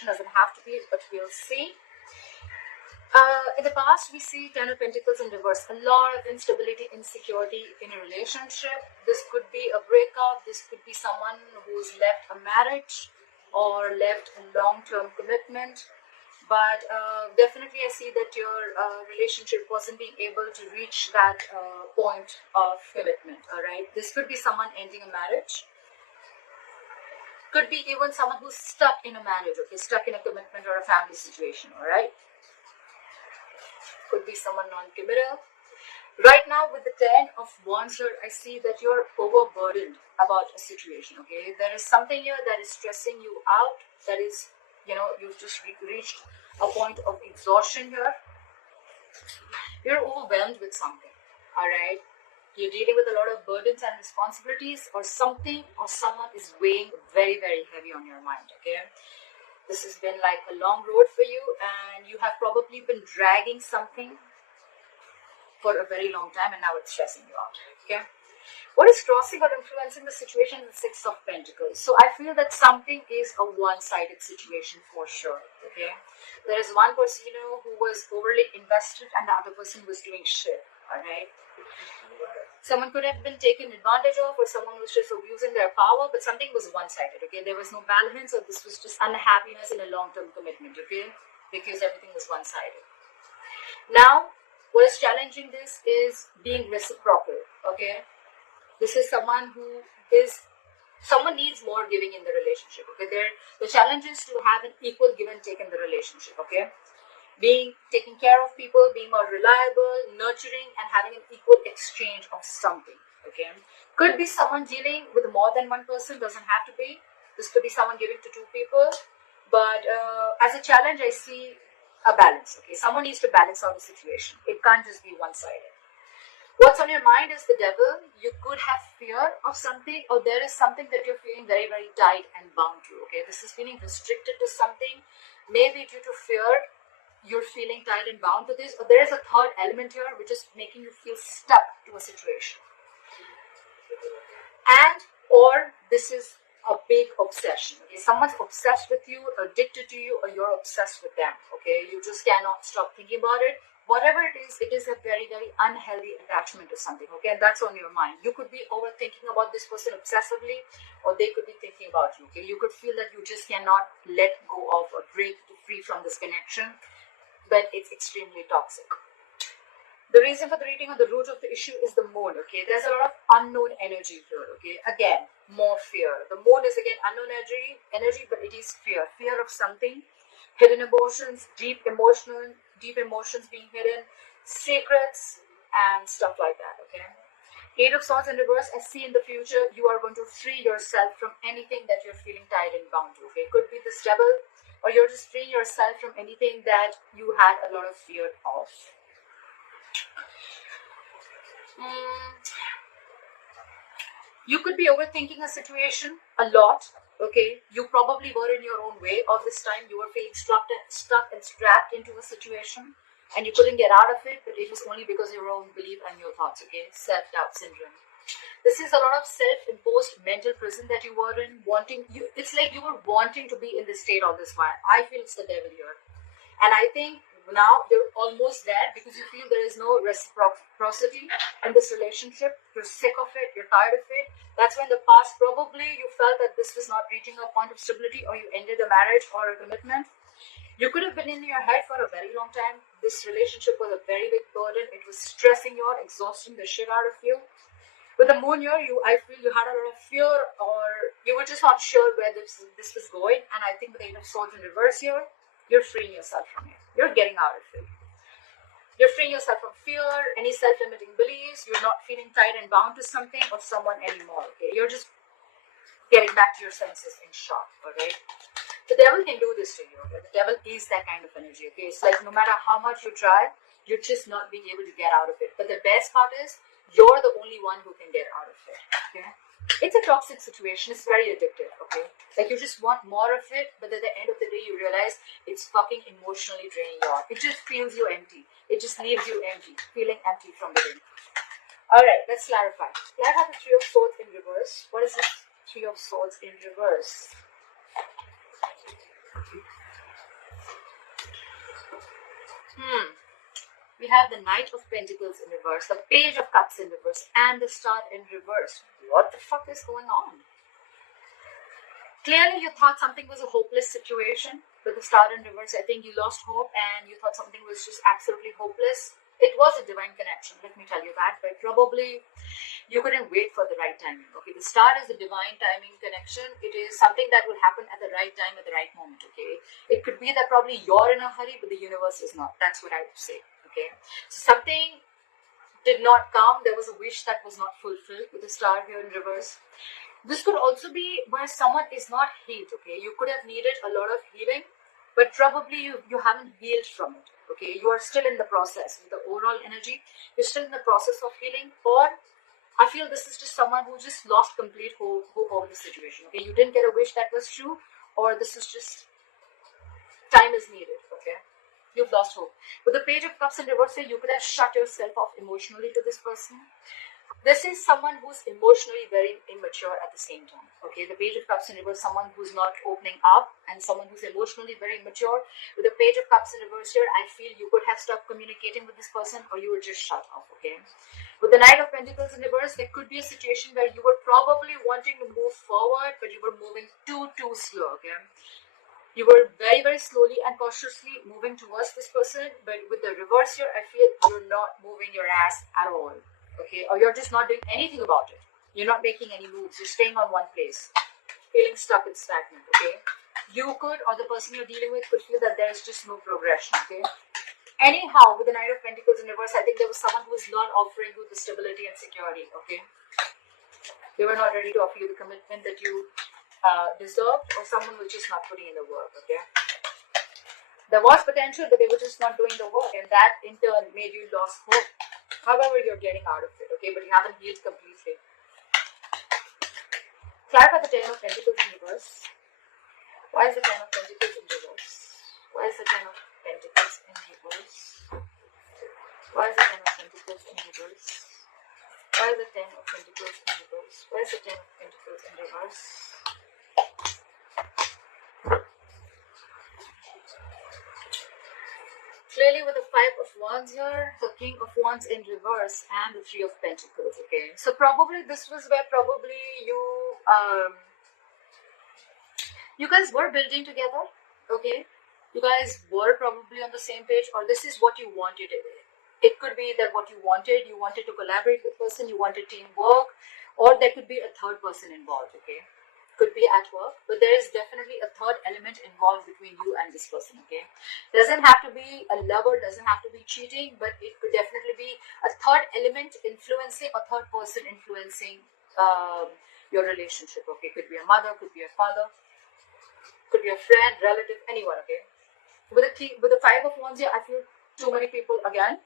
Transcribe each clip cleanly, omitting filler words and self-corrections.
situation. Doesn't have to be, but we'll see. In the past, we see Ten of Pentacles in reverse. A lot of instability, insecurity in a relationship. This could be a breakup. This could be someone who's left a marriage or left a long-term commitment. But definitely I see that your relationship wasn't being able to reach that point of commitment, all right? This could be someone ending a marriage. Could be even someone who's stuck in a marriage, okay? Stuck in a commitment or a family situation, all right? Could be someone non-committal. Right now with the Ten of Wands here, I see that you're overburdened about a situation, okay? There is something here that is stressing you out, that is, you've just reached a point of exhaustion here. You're overwhelmed with something, all right? You're dealing with a lot of burdens and responsibilities, or something or someone is weighing very, very heavy on your mind, okay? This has been like a long road for you, and you have probably been dragging something for a very long time, and now it's stressing you out, okay? What is crossing or influencing the situation is the Six of Pentacles. So I feel that something is a one-sided situation for sure, okay? There is one person, who was overly invested and the other person was doing shit, all right? Someone could have been taken advantage of, or someone was just abusing their power, but something was one-sided, okay? There was no balance, or this was just unhappiness in a long-term commitment, okay? Because everything was one-sided. Now, what is challenging this is being reciprocal, okay? This is someone someone needs more giving in the relationship, okay? The challenge is to have an equal give and take in the relationship, okay? Taking care of people, being more reliable, nurturing, and having an equal exchange of something, okay? Could be someone dealing with more than one person, doesn't have to be. This could be someone giving to two people, but as a challenge, I see a balance, okay? Someone needs to balance out the situation. It can't just be one-sided. What's on your mind is the Devil. You could have fear of something, or there is something that you're feeling very, very tight and bound to, okay? This is feeling restricted to something, maybe due to fear. You're feeling tight and bound to this, or there is a third element here which is making you feel stuck to a situation. And or this is a big obsession, okay? Someone's obsessed with you, addicted to you, or you're obsessed with them, okay? You just cannot stop thinking about it. Whatever it is a very, very unhealthy attachment to something, okay? And that's on your mind. You could be overthinking about this person obsessively, or they could be thinking about you, okay? You could feel that you just cannot let go of or break free from this connection, but it's extremely toxic. The reason for the reading of the root of the issue is the moon, okay? There's a lot of unknown energy here, okay? Again, more fear. The moon is again unknown energy, but it is fear. Fear of something, hidden emotions, deep emotions being hidden, secrets, and stuff like that, okay? Eight of Swords in reverse. I see in the future you are going to free yourself from anything that you're feeling tied and bound to, okay? Could be this Devil, or you're just freeing yourself from anything that you had a lot of fear of. You could be overthinking a situation a lot, okay? You probably were in your own way all this time. You were feeling stuck and strapped into a situation, and you couldn't get out of it, but it was only because of your own belief and your thoughts, okay? Self-doubt syndrome. This is a lot of self-imposed mental prison that you were in, it's like you were wanting to be in this state all this while. I feel it's the Devil here. And I think now you're almost there because you feel there is no reciprocity in this relationship. You're sick of it, you're tired of it. That's when in the past probably you felt that this was not reaching a point of stability, or you ended a marriage or a commitment. You could have been in your head for a very long time. This relationship was a very big burden. It was stressing you out, exhausting the shit out of you. With the moon here, I feel you had a lot of fear, or you were just not sure where this was going. And I think with the Eight of Swords in reverse here, you're freeing yourself from it. You're getting out of it. You're freeing yourself from fear, any self-limiting beliefs. You're not feeling tied and bound to something or someone anymore, okay? You're just getting back to your senses in shock, okay? The Devil can do this to you, okay? The Devil is that kind of energy, okay? It's like no matter how much you try, you're just not being able to get out of it. But the best part is, you're the only one who can get out of it, okay? It's a toxic situation. It's very addictive, okay? Like you just want more of it, but at the end of the day, you realize it's fucking emotionally draining you out. It just feels you empty. It just leaves you empty, feeling empty from within. All right, let's clarify. I have the Three of Swords in reverse. What is this Three of Swords in reverse? We have the Knight of Pentacles in reverse, the Page of Cups in reverse, and the Star in reverse. What the fuck is going on? Clearly, you thought something was a hopeless situation with the Star in reverse. I think you lost hope and you thought something was just absolutely hopeless. It was a divine connection, let me tell you that, but probably you couldn't wait for the right timing. Okay, the Star is a divine timing connection. It is something that will happen at the right time, at the right moment. Okay, it could be that probably you're in a hurry, but the universe is not. That's what I would say. Okay, so something did not come. There was a wish that was not fulfilled with the Star here in reverse. This could also be where someone is not healed. Okay, you could have needed a lot of healing, but probably you haven't healed from it. Okay, you are still in the process with the overall energy. You're still in the process of healing, or I feel this is just someone who just lost complete hope of the situation. Okay, you didn't get a wish that was true, or this is just time is needed. Okay, you've lost hope. With the Page of Cups in reverse, you could have shut yourself off emotionally to this person. This is someone who's emotionally very immature at the same time. Okay, the Page of Cups in reverse, someone who's not opening up, and someone who's emotionally very immature. With the Page of Cups in reverse here, I feel you could have stopped communicating with this person, or you were just shut off. Okay, with the Knight of Pentacles in reverse, there could be a situation where you were probably wanting to move forward, but you were moving too slow. Okay, you were very slowly and cautiously moving towards this person, but with the reverse here, I feel you're not moving your ass at all. Okay, or you're just not doing anything about it. You're not making any moves. You're staying on one place, feeling stuck and stagnant. Okay, you could, or the person you're dealing with could feel that there's just no progression. Okay, anyhow, with the Knight of Pentacles in reverse, I think there was someone who was not offering you the stability and security. Okay, they were not ready to offer you the commitment that you deserved, or someone was just not putting in the work. Okay, there was potential, but they were just not doing the work, and that in turn made you lose hope. However, you're getting out of it, okay, but you haven't healed completely. Clarify the Ten of Pentacles in reverse. Why is the Ten of Pentacles in reverse? Why is the Ten of Pentacles in reverse? Why is the Ten of Pentacles in reverse? Why is the Ten of Pentacles in reverse? Why is the Ten of Pentacles in reverse? Clearly, with the Five of Wands here, the King of Wands in reverse, and the Three of Pentacles. Okay, so probably this was where probably you guys were building together. Okay, you guys were probably on the same page, or this is what you wanted. It could be that what you wanted to collaborate with person, you wanted teamwork, or there could be a third person involved. Okay, could be at work, but there is definitely a third element involved between you and this person. Okay, doesn't have to be a lover, doesn't have to be cheating, but it could definitely be a third element influencing, a third person influencing your relationship. Okay, could be a mother, could be a father, could be a friend, relative, anyone. Okay, with the Five of Wands here, I feel too many people again,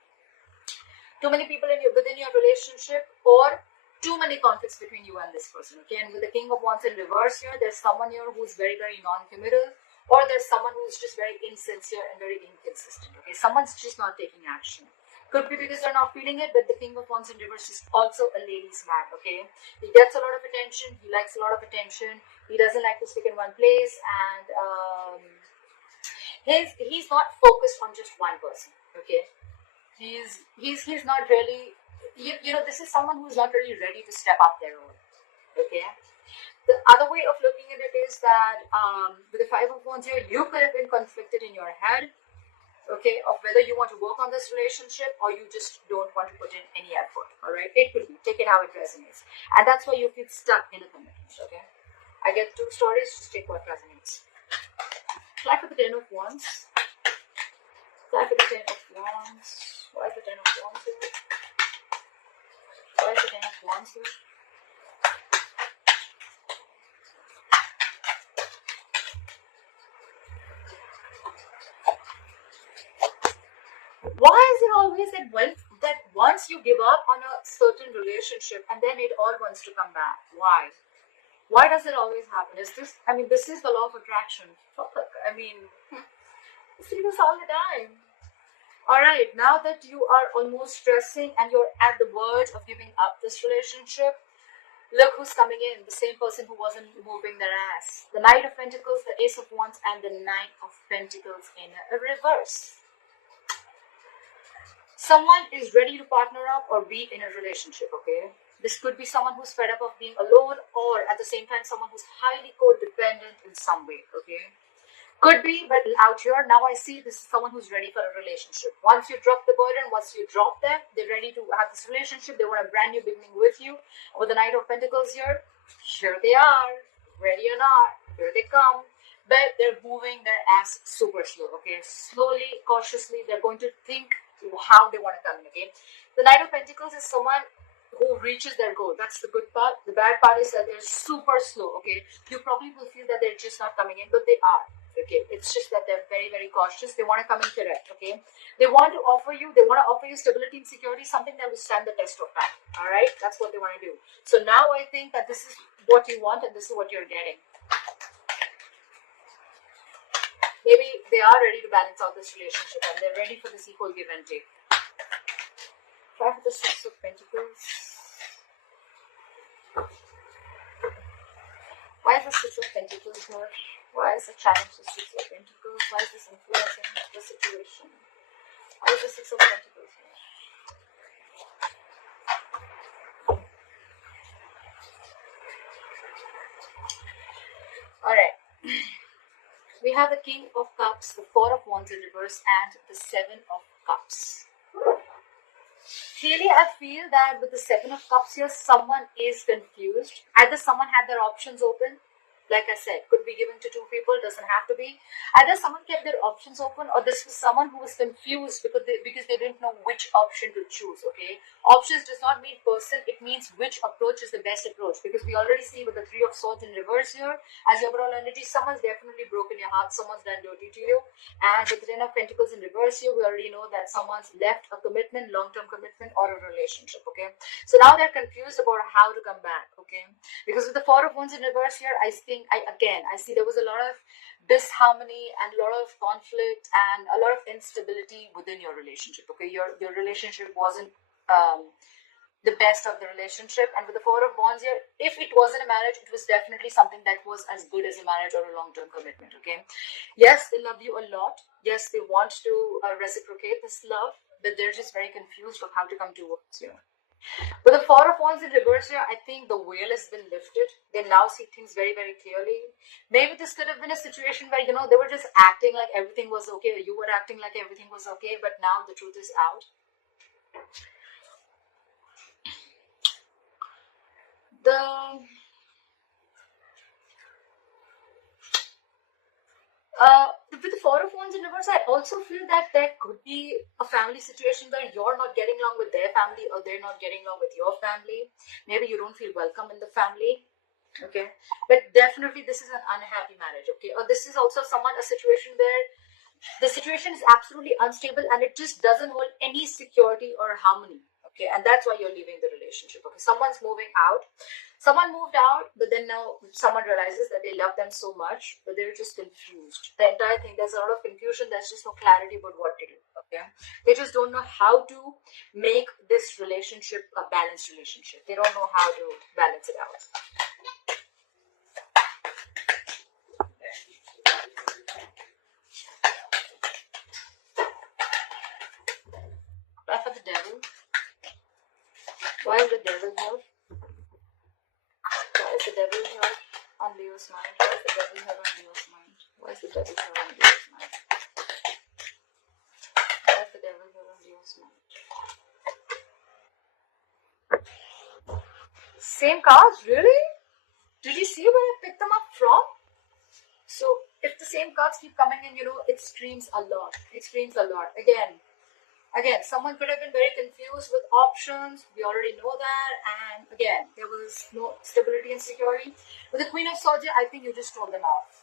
too many people within your relationship, or too many conflicts between you and this person. Okay, and with the King of Wands in reverse here, there's someone here who's very non-committal, or there's someone who's just very insincere and very inconsistent. Okay, someone's just not taking action. Could be because they're not feeling it, but the King of Wands in reverse is also a ladies' man. Okay, he gets a lot of attention, he likes a lot of attention, he doesn't like to stick in one place, and he's not focused on just one person. Okay, he's not really, you know, this is someone who's not really ready to step up their own. Okay, the other way of looking at it is that with the Five of Wands here, you could have been conflicted in your head, okay, of whether you want to work on this relationship or you just don't want to put in any effort. All right, it could be, take it how it resonates, and that's why you feel stuck in a commitment. Okay, I get two stories, just take what resonates. Fly for the Ten of Wands. Fly for the Ten of Wands. Why is the Ten of Wands here? Why is the Ten of Wands here? Why is it always that once you give up on a certain relationship and then it all wants to come back? Why? Why does it always happen? Is this, I mean, this is the law of attraction. Fuck, I mean, I see this all the time. Alright, now that you are almost stressing and you're at the verge of giving up this relationship, look who's coming in, the same person who wasn't moving their ass. The Knight of Pentacles, the Ace of Wands, and the Knight of Pentacles in a reverse. Someone is ready to partner up or be in a relationship, okay? This could be someone who's fed up of being alone, or at the same time someone who's highly codependent in some way, okay? Could be, but out here now I see this is someone who's ready for a relationship. Once you drop the burden, once you drop them, they're ready to have this relationship. They want a brand new beginning with you. With the Knight of Pentacles here they are, ready or not, here they come. But they're moving their ass super slow, okay? Slowly, cautiously, they're going to think how they want to come in, okay? The Knight of Pentacles is someone who reaches their goal. That's the good part. The bad part is that they're super slow, okay? You probably will feel that they're just not coming in, but they are. Okay, it's just that they're very, very cautious. They want to come in correct, okay? They want to offer you stability and security, something that will stand the test of time, all right? That's what they want to do. So now I think that this is what you want and this is what you're getting. Maybe they are ready to balance out this relationship and they're ready for this equal give and take. Try for the Six of Pentacles. Why is the Six of Pentacles here? Why is the challenge the Six of Pentacles? Why is this influencing the situation? Why is the Six of Pentacles here? Alright. We have the King of Cups, the Four of Wands in reverse, and the Seven of Cups. Clearly, I feel that with the Seven of Cups here, someone is confused. Either someone had their options open. Like I said, could be given to two people, doesn't have to be. Either someone kept their options open, or this was someone who was confused because they didn't know which option to choose, okay? Options does not mean person, it means which approach is the best approach. Because we already see with the Three of Swords in reverse here, as your overall energy, someone's definitely broken your heart, someone's done dirty to you. And with the Ten of Pentacles in reverse here, we already know that someone's left a commitment, long-term commitment, or a relationship, okay? So now they're confused about how to come back, okay? Because with the Four of Wands in reverse here, I see there was a lot of disharmony and a lot of conflict and a lot of instability within your relationship, okay? Your relationship wasn't the best of the relationship. And with the Four of Wands here, if it wasn't a marriage, it was definitely something that was as good as a marriage or a long-term commitment, okay? Yes, they love you a lot. Yes, they want to reciprocate this love, but they're just very confused of how to come towards you. With the Four of Wands in reverse here, I think the veil has been lifted. They now see things very, very clearly. Maybe this could have been a situation where, they were just acting like everything was okay. Or you were acting like everything was okay, but now the truth is out. With the Four of Wands in reverse, I also feel that there could be a family situation where you're not getting along with their family or they're not getting along with your family. Maybe you don't feel welcome in the family, okay? But definitely this is an unhappy marriage, okay? Or this is also a situation where the situation is absolutely unstable and it just doesn't hold any security or harmony, okay? And that's why you're leaving the relationship, okay? Someone's moving out. Someone moved out, but then now someone realizes that they love them so much, but they're just confused. The entire thing, there's a lot of confusion. There's just no clarity about what to do, okay? They just don't know how to make this relationship a balanced relationship. They don't know how to balance it out. Try for the Devil. Why is the Devil here? Why is the Devil here on Leo's mind? Why is the Devil here on Leo's mind? Why is the Devil here on Leo's mind? Why is the Devil here on Leo's mind? Same cards? Really? Did you see where I picked them up from? So if the same cards keep coming in, it screams a lot. It screams a lot. Again, someone could have been very confused with options. We already know that. And again, there was no stability and security. With the Queen of Swords, I think you just told them off.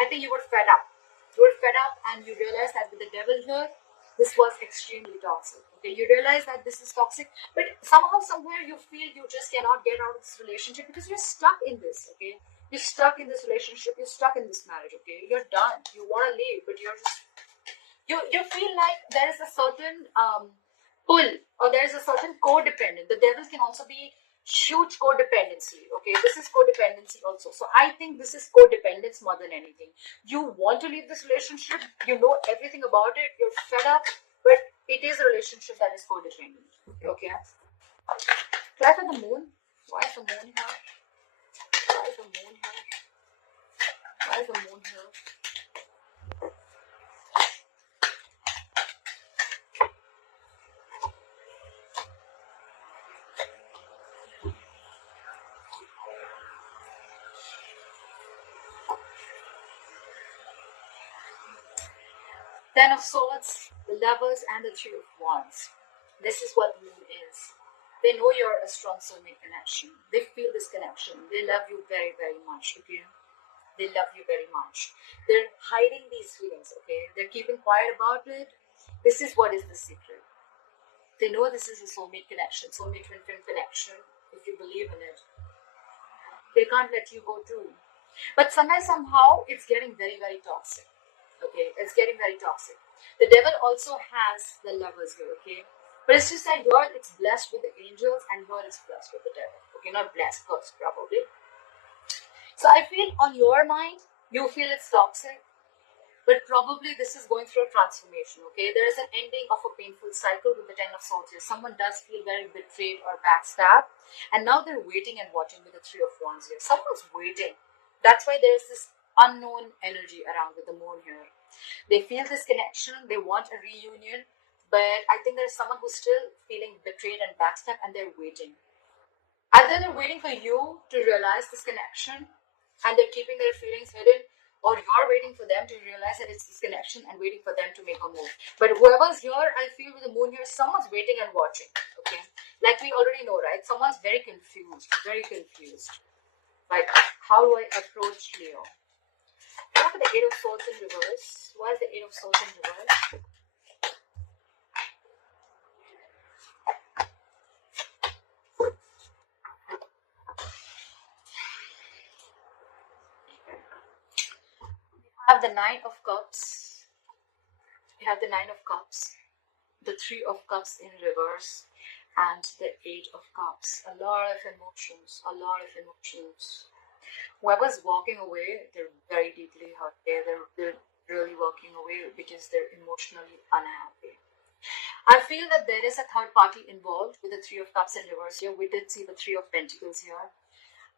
I think you were fed up. You were fed up and you realized that with the Devil here, this was extremely toxic. Okay, you realize that this is toxic, but somehow, somewhere you feel you just cannot get out of this relationship because you're stuck in this, okay? You're stuck in this relationship. You're stuck in this marriage, okay? You're done. You want to leave, but you're just... You feel like there is a certain pull or there is a certain codependent. The Devil can also be huge codependency, okay? This is codependency also. So I think this is codependence more than anything. You want to leave this relationship. You know everything about it. You're fed up, but it is a relationship that is codependent. Okay. Try for the moon. Why is the moon here? Why is the moon here? Why is the moon here? 10 of Swords, the Lovers, and the Three of Wands. This is what the moon is. They know you're a strong soulmate connection. They feel this connection. They love you very, very much, okay? They love you very much. They're hiding these feelings, okay? They're keeping quiet about it. This is what is the secret. They know this is a soulmate connection, soulmate twin flame connection, if you believe in it. They can't let you go too. But somehow, it's getting very, very toxic. Okay, it's getting very toxic. The devil also has the Lovers here, okay? But it's just that here it's blessed with the angels and here it's blessed with the devil. Okay, not blessed, cursed probably. So I feel on your mind, you feel it's toxic, but probably this is going through a transformation, okay? There is an ending of a painful cycle with the 10 of Swords here. Someone does feel very betrayed or backstabbed, and now they're waiting and watching with the 3 of Wands here. Someone's waiting. That's why there's this unknown energy around with the moon here. They feel this connection, they want a reunion, but I think there's someone who's still feeling betrayed and backstabbed and they're waiting. Either they're waiting for you to realize this connection and they're keeping their feelings hidden, or you're waiting for them to realize that it's this connection and waiting for them to make a move. But whoever's here, I feel with the moon here, someone's waiting and watching, okay? Like we already know, right? Someone's very confused, very confused. Like, how do I approach Leo? What are the 8 of Swords in reverse? Why is the 8 of Swords in reverse? We have the 9 of Cups. We have the 9 of Cups. The 3 of Cups in reverse. And the 8 of Cups. A lot of emotions. A lot of emotions. Whoever's walking away, they're very deeply hurt. They're really walking away because they're emotionally unhappy. I feel that there is a third party involved with the 3 of Cups in reverse here. We did see the 3 of Pentacles here.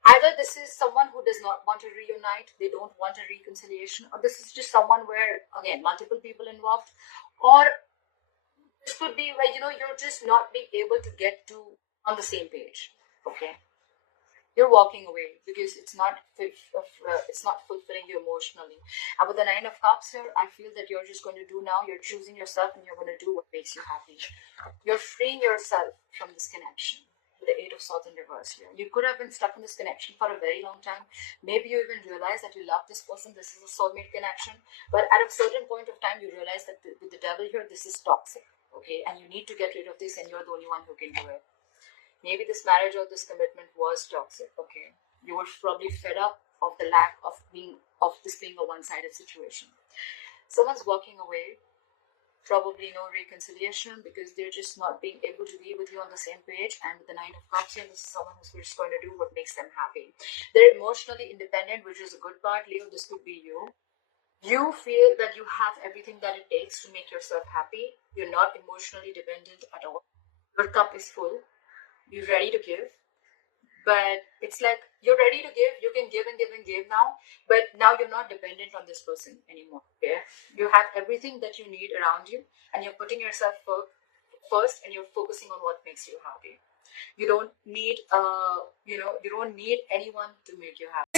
Either this is someone who does not want to reunite, they don't want a reconciliation, or this is just someone where, again, multiple people involved, or this could be where, you're just not being able to get to on the same page, okay? You're walking away because it's not fulfilling you emotionally. And with the 9 of Cups here, I feel that you're just going to do now, you're choosing yourself and you're going to do what makes you happy. You're freeing yourself from this connection. With the 8 of Swords in reverse here. You could have been stuck in this connection for a very long time. Maybe you even realize that you love this person, this is a soulmate connection. But at a certain point of time, you realize that with the devil here, this is toxic. Okay, and you need to get rid of this and you're the only one who can do it. Maybe this marriage or this commitment was toxic, okay? You were probably fed up of the lack of this being a one-sided situation. Someone's walking away, probably no reconciliation because they're just not being able to be with you on the same page. And with the 9 of Cups here, this is someone who's just going to do what makes them happy. They're emotionally independent, which is a good part. Leo, this could be you. You feel that you have everything that it takes to make yourself happy. You're not emotionally dependent at all. Your cup is full. You're ready to give, but it's like you're ready to give. You can give and give and give now, but now you're not dependent on this person anymore. Okay, you have everything that you need around you, and you're putting yourself first, and you're focusing on what makes you happy. You don't need you don't need anyone to make you happy.